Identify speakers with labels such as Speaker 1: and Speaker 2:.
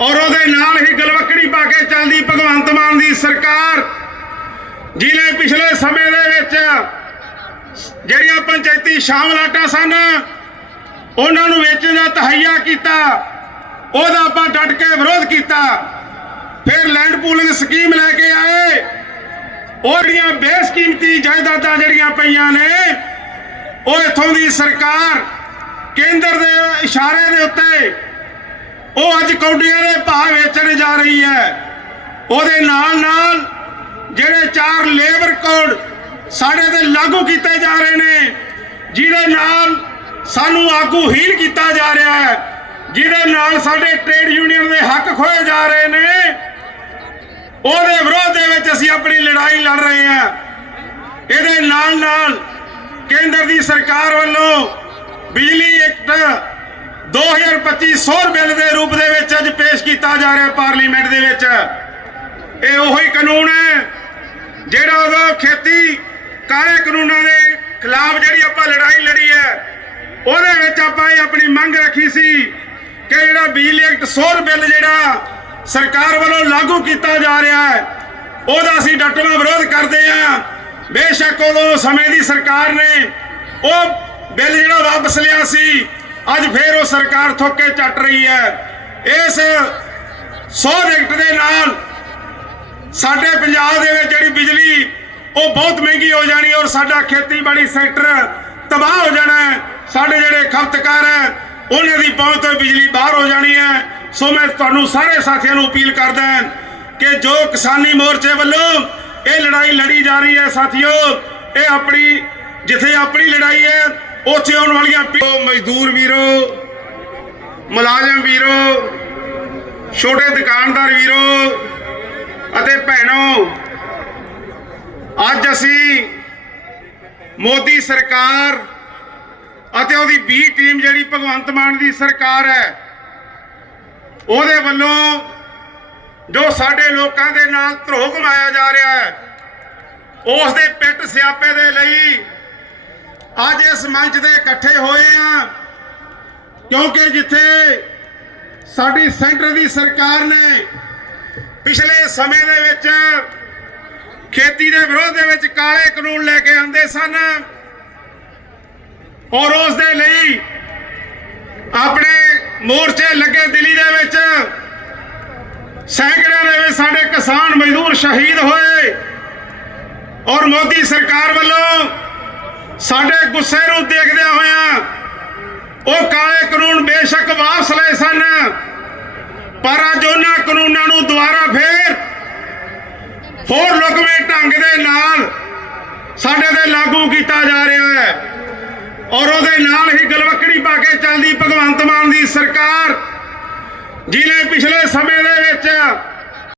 Speaker 1: ਔਰ ਉਹਦੇ ਨਾਲ ਹੀ ਗਲਵਕੜੀ ਪਾ ਕੇ ਚੱਲਦੀ ਭਗਵੰਤ ਮਾਨ ਦੀ ਸਰਕਾਰ। ਜਿਨੇ ਪਿਛਲੇ ਸਮੇਂ ਦੇ ਵਿੱਚ ਜਿਹੜੀਆਂ ਪੰਚਾਇਤੀ ਸ਼ਾਮਲਾਟਾਂ ਸਨ, ਉਹਨਾਂ ਨੂੰ ਵੇਚਣ ਦਾ ਤਹਈਆ ਕੀਤਾ, ਉਹਦਾ ਆਪਾਂ ਡਟ ਕੇ ਵਿਰੋਧ ਕੀਤਾ। ਫਿਰ ਲੈਂਡ ਪੂਲਿੰਗ ਸਕੀਮ ਲੈ ਕੇ ਆਏ। ਉਹ ਜਿਹੜੀਆਂ ਬੇਸਕੀਮਤੀ ਜਾਇਦਾਦਾਂ ਜਿਹੜੀਆਂ ਪਈਆਂ ਨੇ, ਉਹ ਇਥੋਂ ਦੀ ਸਰਕਾਰ ਕੇਂਦਰ ਦੇ ਇਸ਼ਾਰੇ ਦੇ ਉੱਤੇ ਉਹ ਅੱਜ ਕੌਡੀਆਂ ਦੇ ਭਾਅ ਵੇਚਣ ਜਾ ਰਹੀ ਹੈ। ਉਹਦੇ ਨਾਲ ਨਾਲ ਜਿਹੜੇ ਚਾਰ ਲੇਬਰ ਕੋਡ ਸਾਡੇ ਤੇ ਲਾਗੂ ਕੀਤੇ ਜਾ ਰਹੇ ਨੇ, ਜਿਹਦੇ ਨਾਲ ਸਾਨੂੰ ਆਗੂ ਹੀਣ ਕੀਤਾ ਜਾ ਰਿਹਾ ਹੈ, ਜਿਹਦੇ ਨਾਲ ਸਾਡੇ ਟ੍ਰੇਡ ਯੂਨੀਅਨ ਦੇ ਹੱਕ ਖੋਏ ਜਾ ਰਹੇ ਨੇ। ਉਹਦੇ ਵਿਰੋਧ ਦੇ ਵਿੱਚ ਅਸੀਂ ਆਪਣੀ ਲੜਾਈ ਲੜ ਰਹੇ ਹਾਂ। ਇਹਦੇ ਨਾਲ ਨਾਲ ਕੇਂਦਰ ਦੀ ਸਰਕਾਰ ਵੱਲੋਂ 2025 ਸੌਰ ਬਿੱਲ ਦੇ ਰੂਪ ਦੇ ਵਿੱਚ ਅੱਜ ਪੇਸ਼ ਕੀਤਾ ਜਾ ਰਿਹਾ ਪਾਰਲੀਮੈਂਟ ਦੇ ਵਿੱਚ। ਇਹ ਉਹੀ ਕਾਨੂੰਨ ਹੈ ਜਿਹੜਾ ਉਦੋਂ ਖੇਤੀ ਕਾਲੇ ਕਾਨੂੰਨਾਂ ਦੇ ਖਿਲਾਫ ਜਿਹੜੀ ਆਪਾਂ ਲੜਾਈ ਲੜੀ ਹੈ, ਉਹਦੇ ਵਿੱਚ ਆਪਾਂ ਇਹ ਆਪਣੀ ਮੰਗ ਰੱਖੀ ਸੀ ਕਿ ਜਿਹੜਾ ਬਿਜਲੀ ਐਕਟ ਸੌਰ ਬਿੱਲ ਜਿਹੜਾ ਸਰਕਾਰ ਵੱਲੋਂ ਲਾਗੂ ਕੀਤਾ ਜਾ ਰਿਹਾ ਹੈ, ਉਹਦਾ ਅਸੀਂ ਡਟਵਾ ਵਿਰੋਧ ਕਰਦੇ ਹਾਂ। ਬੇਸ਼ੱਕ ਉਦੋਂ ਸਮੇਂ ਦੀ ਸਰਕਾਰ ਨੇ ਉਹ ਬਿੱਲ ਜਿਹੜਾ ਵਾਪਸ ਲਿਆ ਸੀ ਅੱਜ ਫੇਰ ਉਹ ਸਰਕਾਰ ਥੋਕੇ ਚੱਟ ਰਹੀ ਹੈ। ਇਸ ਸੌਰ ਐਕਟ ਦੇ ਨਾਲ ਸਾਡੇ ਪੰਜਾਬ ਦੇ ਵਿੱਚ ਜਿਹੜੀ ਬਿਜਲੀ, ਉਹ ਬਹੁਤ ਮਹਿੰਗੀ ਹੋ ਜਾਣੀ ਔਰ ਸਾਡਾ ਖੇਤੀਬਾੜੀ ਸੈਕਟਰ ਤਬਾਹ ਹੋ ਜਾਣਾ ਹੈ। ਸਾਡੇ ਜਿਹੜੇ ਖਪਤਕਾਰ ਹੈ, ਉਹਨਾਂ ਦੀ ਪਹੁੰਚ ਤੋਂ ਬਿਜਲੀ ਬਾਹਰ ਹੋ ਜਾਣੀ ਹੈ। ਸੋ ਮੈਂ ਤੁਹਾਨੂੰ ਸਾਰੇ ਸਾਥੀਆਂ ਨੂੰ ਅਪੀਲ ਕਰਦਾ ਹਾਂ ਕਿ ਜੋ ਕਿਸਾਨੀ ਮੋਰਚੇ ਵੱਲੋਂ ਇਹ ਲੜਾਈ ਲੜੀ ਜਾ ਰਹੀ ਹੈ, ਸਾਥੀਓ, ਇਹ ਆਪਣੀ, ਜਿੱਥੇ ਆਪਣੀ ਲੜਾਈ ਹੈ ਉੱਥੇ ਆਉਣ ਵਾਲੀਆਂ ਪੀ- ਮਜ਼ਦੂਰ ਵੀਰੋ, ਮੁਲਾਜ਼ਮ ਵੀਰੋ, ਛੋਟੇ ਦੁਕਾਨਦਾਰ ਵੀਰੋ ਅਤੇ ਭੈਣੋ, ਅੱਜ ਅਸੀਂ ਮੋਦੀ ਸਰਕਾਰ ਅਤੇ ਉਹਦੀ ਬੀ ਟੀਮ ਜਿਹੜੀ ਭਗਵੰਤ ਮਾਨ ਦੀ ਸਰਕਾਰ ਹੈ, ਉਹਦੇ ਵੱਲੋਂ ਜੋ ਸਾਡੇ ਲੋਕਾਂ ਦੇ ਨਾਲ ਧਰੋਹ ਕਮਾਇਆ ਜਾ ਰਿਹਾ ਹੈ, ਉਸ ਦੇ ਪਿੱਟ ਸਿਆਪੇ ਦੇ ਲਈ ਅੱਜ ਇਸ ਮੰਚ ਦੇ ਇਕੱਠੇ ਹੋਏ ਆ, ਕਿਉਂਕਿ ਜਿੱਥੇ ਸਾਡੀ ਸੈਂਟਰ ਦੀ ਸਰਕਾਰ ਨੇ ਪਿਛਲੇ ਸਮੇਂ ਦੇ ਵਿੱਚ ਖੇਤੀ ਦੇ ਵਿਰੋਧ ਦੇ ਵਿੱਚ ਕਾਲੇ ਕਾਨੂੰਨ ਲੈ ਕੇ ਆਂਦੇ ਸਨ ਔਰ ਉਸ ਦੇ ਲਈ ਆਪਣੇ ਮੋਰਚੇ ਲੱਗੇ ਦਿੱਲੀ ਦੇ ਵਿੱਚ ਸੈਂਕੜਿਆਂ ਦੇ ਵਿੱਚ ਸਾਡੇ ਕਿਸਾਨ ਮਜ਼ਦੂਰ ਸ਼ਹੀਦ ਹੋਏ ਔਰ ਮੋਦੀ ਸਰਕਾਰ ਵੱਲੋਂ ਸਾਡੇ ਗੁੱਸੇ ਨੂੰ ਦੇਖਦਿਆਂ ਹੋਇਆਂ ਉਹ ਕਾਲੇ ਕਾਨੂੰਨ ਬੇਸ਼ੱਕ ਵਾਪਸ ਲਏ ਸਨ। ਪਰ ਅੱਜ ਉਹਨਾਂ ਕਾਨੂੰਨਾਂ ਨੂੰ ਦੁਬਾਰਾ ਫੇਰ ਹੋਰ ਲੁਕਵੇਂ ਢੰਗ ਦੇ ਨਾਲ ਸਾਡੇ ਤੇ ਲਾਗੂ ਕੀਤਾ ਜਾ ਰਿਹਾ ਹੈ। ਔਰ ਉਹਦੇ ਨਾਲ ਹੀ ਗਲਵਕੜੀ ਪਾ ਕੇ ਚੱਲਦੀ ਭਗਵੰਤ ਮਾਨ ਦੀ ਸਰਕਾਰ, ਜਿਨੇ ਪਿਛਲੇ ਸਮੇਂ ਦੇ ਵਿੱਚ